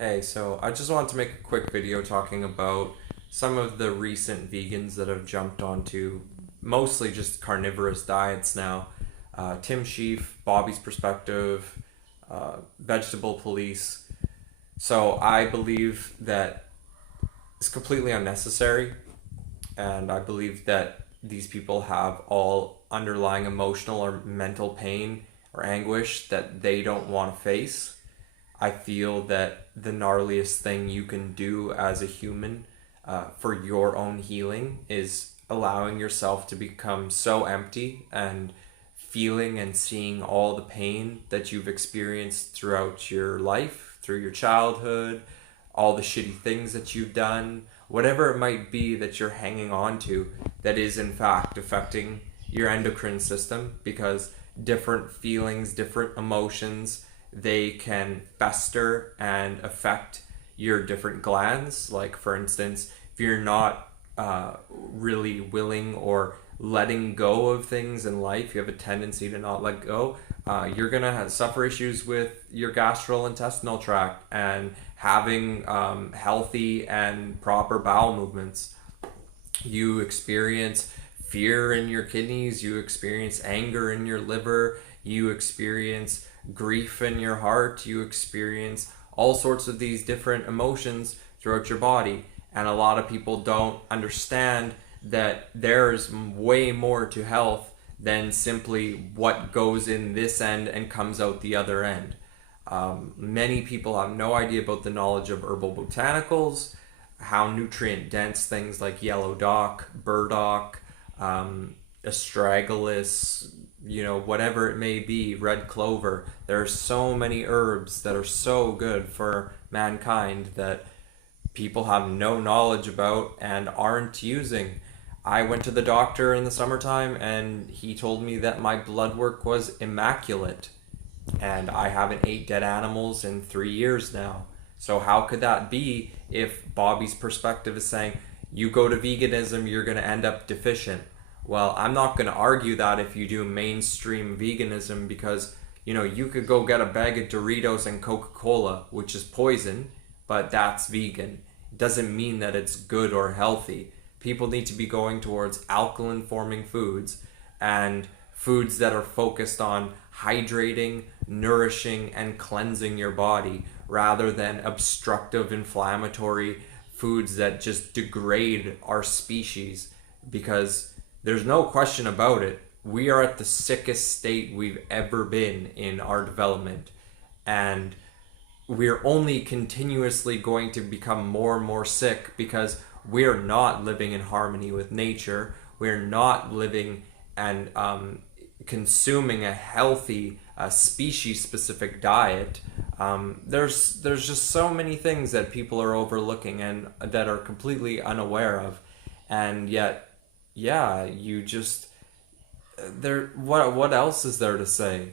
Hey, so I just wanted to make a quick video talking about some of the recent vegans that have jumped onto mostly just carnivorous diets now. Tim Shieff, Bobby's Perspective, Vegetable Police. So I believe that it's completely unnecessary, and I believe that these people have all underlying emotional or mental pain or anguish that they don't want to face. I feel that the gnarliest thing you can do as a human for your own healing is allowing yourself to become so empty and feeling and seeing all the pain that you've experienced throughout your life, through your childhood, all the shitty things that you've done, whatever it might be that you're hanging on to that is in fact affecting your endocrine system because different feelings, different emotions, they can fester and affect your different glands. Like, for instance, if you're not really willing or letting go of things in life, you have a tendency to not let go. You're gonna suffer issues with your gastrointestinal tract and having healthy and proper bowel movements. You experience fear in your kidneys, you experience anger in your liver, you experience grief in your heart, you experience all sorts of these different emotions throughout your body. And a lot of people don't understand that there's way more to health than simply what goes in this end and comes out the other end. Many people have no idea about the knowledge of herbal botanicals, how nutrient dense things like yellow dock, burdock, astragalus, whatever it may be, red clover. There are so many herbs that are so good for mankind that people have no knowledge about and aren't using. I went to the doctor in the summertime and he told me that my blood work was immaculate and I haven't ate dead animals in 3 years now. So how could that be if Bobby's Perspective is saying you go to veganism, you're going to end up deficient? Well, I'm not going to argue that if you do mainstream veganism because you could go get a bag of Doritos and Coca-Cola, which is poison, but that's vegan. It doesn't mean that it's good or healthy. People need to be going towards alkaline forming foods and foods that are focused on hydrating, nourishing, and cleansing your body rather than obstructive, inflammatory foods that just degrade our species. Because there's no question about it, we are at the sickest state we've ever been in our development. And we're only continuously going to become more and more sick because we're not living in harmony with nature. We're not living and consuming a healthy species-specific diet. There's just so many things that people are overlooking and that are completely unaware of, and yet, yeah, you just there. What else is there to say?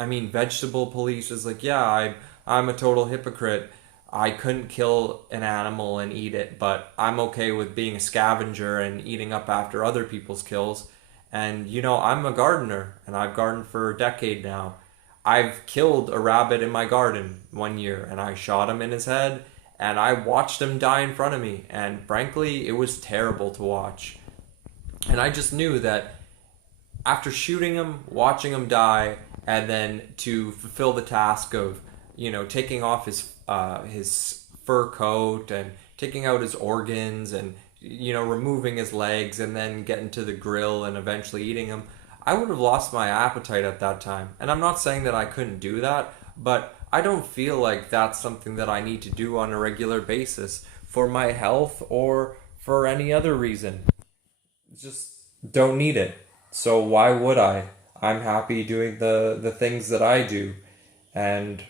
I mean, Vegetable Police is like, yeah, I'm a total hypocrite. I couldn't kill an animal and eat it, but I'm okay with being a scavenger and eating up after other people's kills. And I'm a gardener and I've gardened for a decade now. I've killed a rabbit in my garden one year and I shot him in his head and I watched him die in front of me. And frankly, it was terrible to watch. And I just knew that after shooting him, watching him die, and then to fulfill the task of, taking off his fur coat and taking out his organs and removing his legs and then getting to the grill and eventually eating him, I would have lost my appetite at that time. And I'm not saying that I couldn't do that, but I don't feel like that's something that I need to do on a regular basis for my health or for any other reason. Just don't need it. So why would I? I'm happy doing the things that I do. And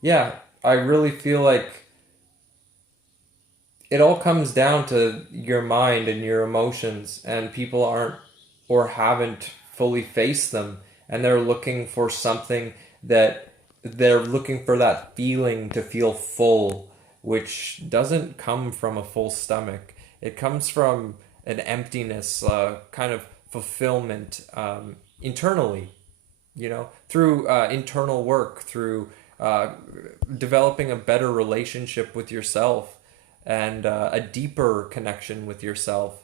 yeah, I really feel like it all comes down to your mind and your emotions, and people aren't or haven't fully faced them, and they're looking for something that they're looking for that feeling to feel full, which doesn't come from a full stomach. It comes from an emptiness, kind of fulfillment internally, through internal work, through uh, developing a better relationship with yourself and a deeper connection with yourself.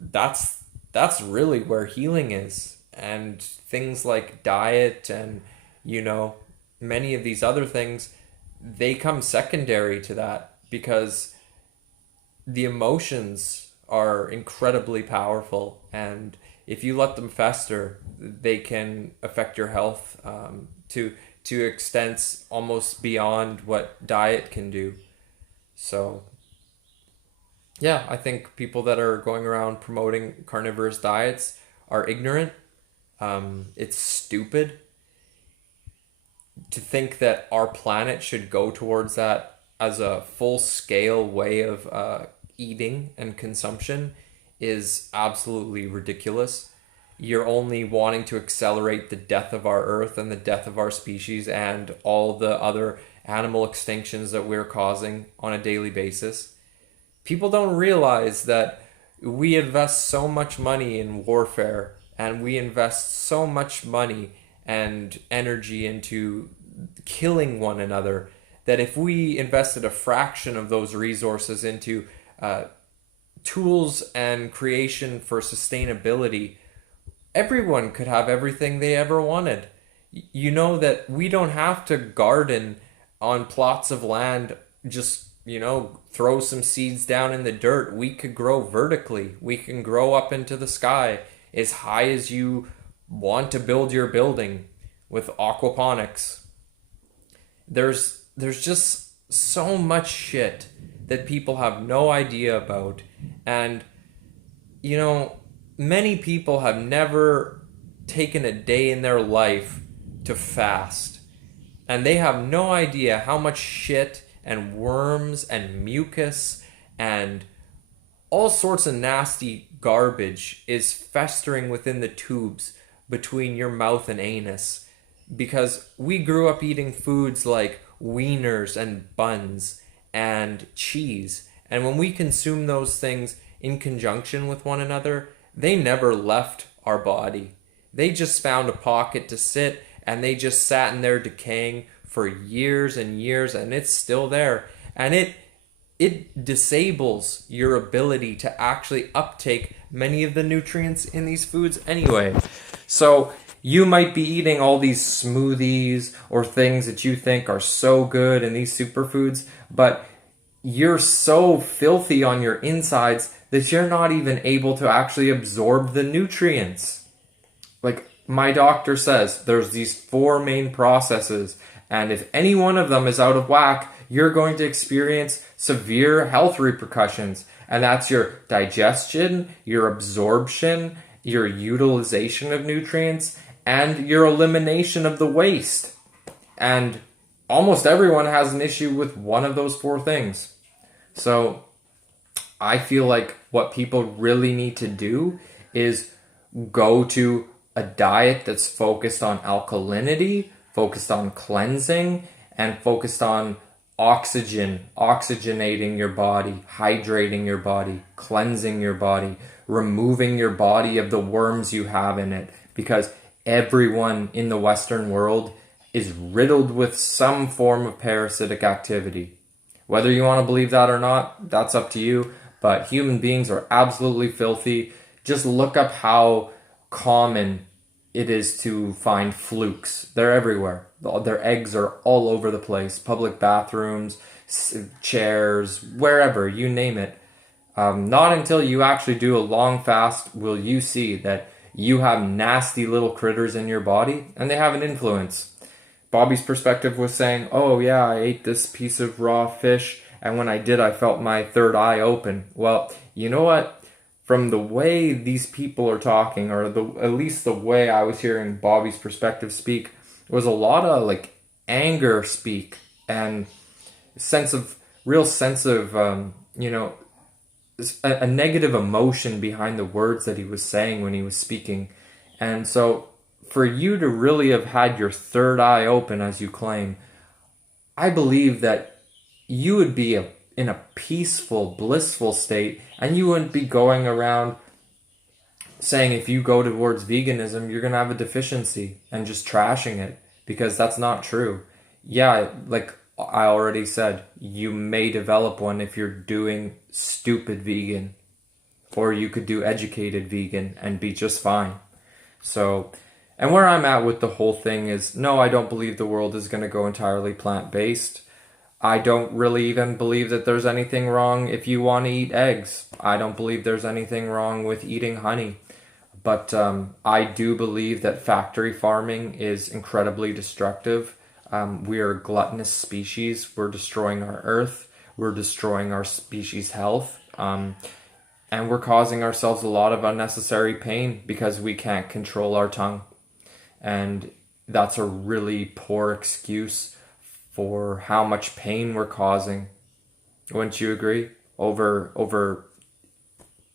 That's really where healing is. And things like diet and, you know, many of these other things, they come secondary to that, because the emotions are incredibly powerful, and if you let them fester, they can affect your health, to extents almost beyond what diet can do. So yeah, I think people that are going around promoting carnivorous diets are ignorant. It's stupid to think that our planet should go towards that as a full scale way of eating and consumption is absolutely ridiculous. You're only wanting to accelerate the death of our earth and the death of our species and all the other animal extinctions that we're causing on a daily basis. People don't realize that we invest so much money in warfare, and we invest so much money and energy into killing one another, that if we invested a fraction of those resources into uh, tools and creation for sustainability, everyone could have everything they ever wanted. You know that we don't have to garden on plots of land, just, you know, throw some seeds down in the dirt. We could grow vertically. We can grow up into the sky as high as you want to build your building with aquaponics. There's just so much shit that people have no idea about. And, you know, many people have never taken a day in their life to fast. And they have no idea how much shit and worms and mucus and all sorts of nasty garbage is festering within the tubes between your mouth and anus, because we grew up eating foods like wieners and buns and cheese. And when we consume those things in conjunction with one another, they never left our body. They just found a pocket to sit, and they just sat in there decaying for years and years, and it's still there. And it disables your ability to actually uptake many of the nutrients in these foods anyway. So you might be eating all these smoothies or things that you think are so good in these superfoods, but you're so filthy on your insides that you're not even able to actually absorb the nutrients. Like my doctor says, there's these four main processes, and if any one of them is out of whack, you're going to experience severe health repercussions. And that's your digestion, your absorption, your utilization of nutrients, and your elimination of the waste. And almost everyone has an issue with one of those four things. So I feel like what people really need to do is go to a diet that's focused on alkalinity, focused on cleansing, and focused on oxygenating your body, hydrating your body, cleansing your body, removing your body of the worms you have in it. Because everyone in the Western world is riddled with some form of parasitic activity. Whether you want to believe that or not, that's up to you. But human beings are absolutely filthy. Just look up how common it is to find flukes. They're everywhere. Their eggs are all over the place. Public bathrooms, chairs, wherever, you name it. Not until you actually do a long fast will you see that you have nasty little critters in your body, and they have an influence. Bobby's perspective was saying, oh yeah, I ate this piece of raw fish, and when I did, I felt my third eye open. Well, you know what? From the way these people are talking, or at least the way I was hearing Bobby's perspective speak, was a lot of like anger speak and real sense of a negative emotion behind the words that he was saying when he was speaking. And so for you to really have had your third eye open, as you claim, I believe that you would be in a peaceful, blissful state, and you wouldn't be going around saying if you go towards veganism, you're going to have a deficiency and just trashing it, because that's not true. Yeah, like I already said, you may develop one if you're doing stupid vegan, or you could do educated vegan and be just fine. So, and where I'm at with the whole thing is no, I don't believe the world is going to go entirely plant based. I don't really even believe that there's anything wrong if you want to eat eggs. I don't believe there's anything wrong with eating honey. But I do believe that factory farming is incredibly destructive. We are a gluttonous species. We're destroying our earth. We're destroying our species' health. And we're causing ourselves a lot of unnecessary pain because we can't control our tongue. And that's a really poor excuse for how much pain we're causing. Wouldn't you agree? Over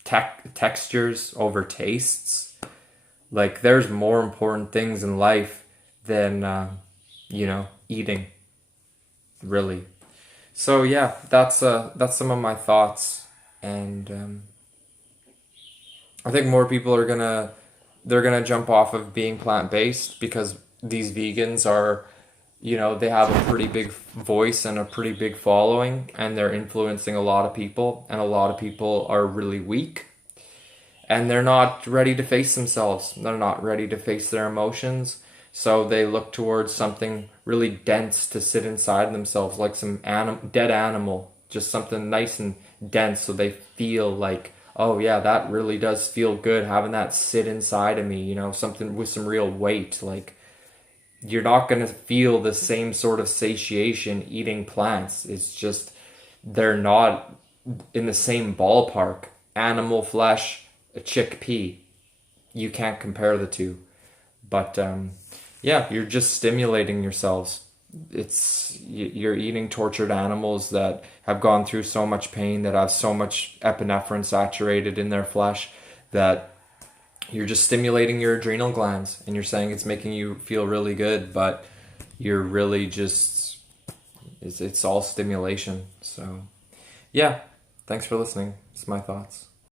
textures, over tastes. Like there's more important things in life than eating. Really. So yeah, that's some of my thoughts, and I think more people are gonna jump off of being plant based because these vegans are, they have a pretty big voice and a pretty big following, and they're influencing a lot of people, and a lot of people are really weak, and they're not ready to face themselves. They're not ready to face their emotions, so they look towards something really dense to sit inside themselves, like some dead animal, just something nice and dense, so they feel like, oh yeah, that really does feel good having that sit inside of me, something with some real weight. Like, you're not going to feel the same sort of satiation eating plants. It's just, they're not in the same ballpark. Animal flesh, a chickpea, you can't compare the two. But yeah, you're just stimulating yourselves. You're eating tortured animals that have gone through so much pain, that have so much epinephrine saturated in their flesh, that you're just stimulating your adrenal glands, and you're saying it's making you feel really good, but you're really just, it's all stimulation. So yeah, thanks for listening. It's my thoughts.